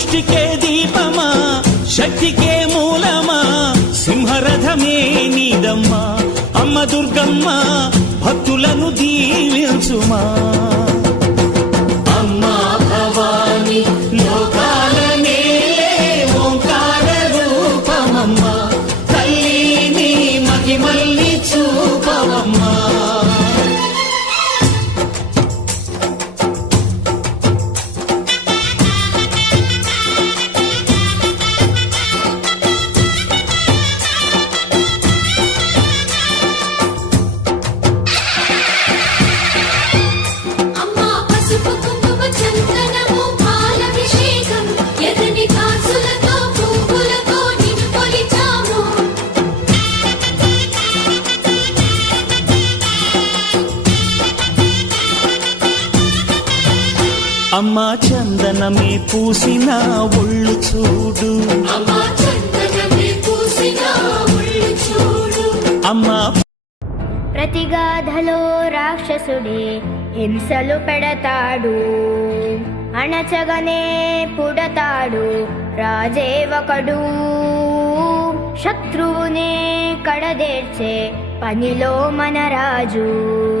సృష్టికే దీపమా శక్తికే మూలమా సింహరథమే నీదమ్మా అమ్మ దుర్గమ్మ భక్తులను దీవించుమా అమ్మా భవాని లోకాల నేలే ఓంకార రూపమమ్మా తల్లి నీ మహిమల్ని చూపవమ్మా అమ్మా చందనమే పూసిన ఒళ్ళు చూడు అమ్మా ప్రతిగాధలో రాక్షసుడే హింసలు పెడతాడు అణచగనే పుడతాడు రాజే ఒకడు శత్రువునే కడదేర్చే పనిలో మన రాజు